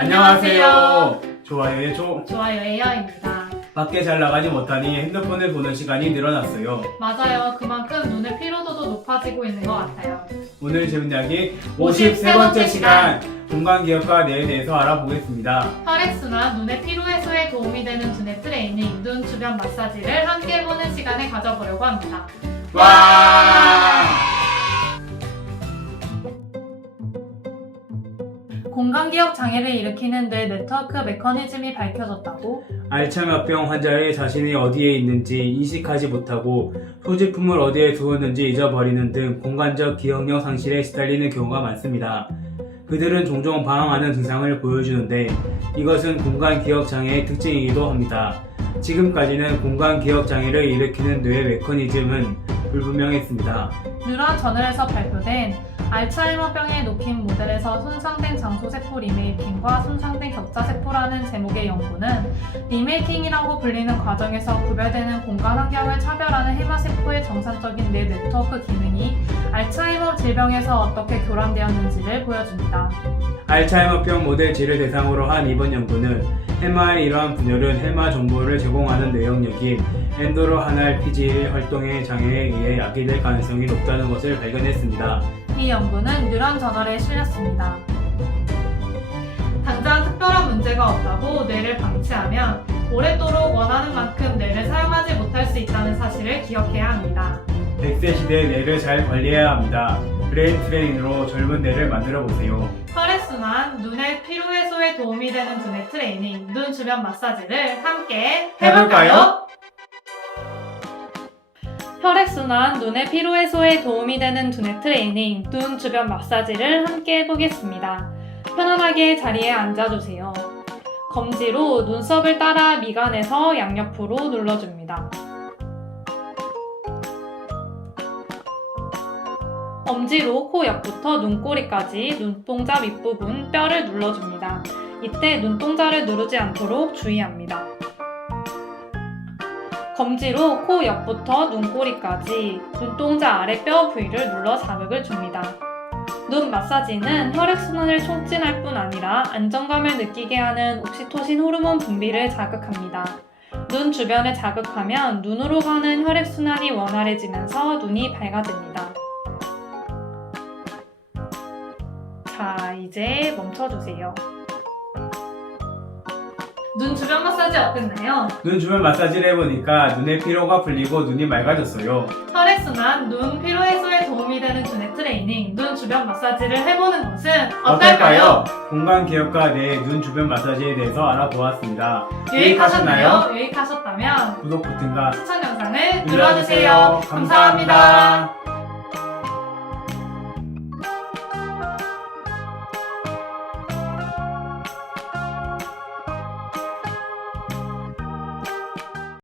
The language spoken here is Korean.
안녕하세요. 좋아요의 조. 좋아요의 여입니다. 밖에 잘 나가지 못하니 핸드폰을 보는 시간이 늘어났어요. 맞아요. 그만큼 눈의 피로도도 높아지고 있는 것 같아요. 오늘 재밌는 이야기 53번째 53번째 시간 공간 기억과 뇌에 대해서 알아보겠습니다. 혈액순환, 눈의 피로 해소에 도움이 되는 두뇌 트레이닝, 눈 주변 마사지를 함께 해보는 시간을 가져보려고 합니다. 와! 공간기억 장애를 일으키는 뇌 네트워크 메커니즘이 밝혀졌다고? 알츠하이머병 환자의 자신이 어디에 있는지 인식하지 못하고 소지품을 어디에 두었는지 잊어버리는 등 공간적 기억력 상실에 시달리는 경우가 많습니다. 그들은 종종 방황하는 증상을 보여주는데 이것은 공간 기억 장애의 특징이기도 합니다. 지금까지는 공간 기억 장애를 일으키는 뇌 메커니즘은 불분명했습니다. 뉴런 저널에서 발표된 알츠하이머병에 녹힌 모델에서 손상된 장소세포 리메이킹과 손상된 격자세포라는 제목의 연구는 리메이킹이라고 불리는 과정에서 구별되는 공간 환경을 차별하는 해마세포의 정상적인 뇌 네트워크 기능이 알츠하이머 질병에서 어떻게 교란되었는지를 보여줍니다. 알츠하이머병 모델지를 대상으로 한 이번 연구는 해마의 이러한 분열은 해마 정보를 제공하는 뇌 영역인 엔도로하날 피질 활동의 장애에 의해 야기될 가능성이 높다는 것을 발견했습니다. 이 연구는 뉴런 저널에 실렸습니다. 당장 특별한 문제가 없다고 뇌를 방치하면 오랫도록 원하는 만큼 뇌를 사용하지 못할 수 있다는 사실을 기억해야 합니다. 100세 시대의 뇌를 잘 관리해야 합니다. 브레인 트레이닝으로 젊은 뇌를 만들어 보세요. 혈액순환, 눈의 피로 해소에 도움이 되는 두뇌 트레이닝, 눈 주변 마사지를 함께 해볼까요? 혈액순환, 눈의 피로 해소에 도움이 되는 두뇌 트레이닝, 눈 주변 마사지를 함께 해보겠습니다. 편안하게 자리에 앉아주세요. 검지로 눈썹을 따라 미간에서 양옆으로 눌러줍니다. 엄지로 코 옆부터 눈꼬리까지 눈동자 윗부분 뼈를 눌러줍니다. 이때 눈동자를 누르지 않도록 주의합니다. 검지로 코 옆부터 눈꼬리까지 눈동자 아래 뼈 부위를 눌러 자극을 줍니다. 눈 마사지는 혈액순환을 촉진할 뿐 아니라 안정감을 느끼게 하는 옥시토신 호르몬 분비를 자극합니다. 눈 주변을 자극하면 눈으로 가는 혈액순환이 원활해지면서 눈이 밝아집니다. 자, 이제 멈춰주세요. 눈 주변 마사지 어땠나요? 눈 주변 마사지를 해보니까 눈의 피로가 풀리고 눈이 맑아졌어요. 혈액순환, 눈 피로 해소에 도움이 되는 두뇌 트레이닝, 눈 주변 마사지를 해보는 것은 어떨까요? 공간 기억과 뇌의 눈 주변 마사지에 대해서 알아보았습니다. 유익하셨나요? 유익하셨다면 구독 버튼과 추천 영상을. 눌러주세요. 감사합니다.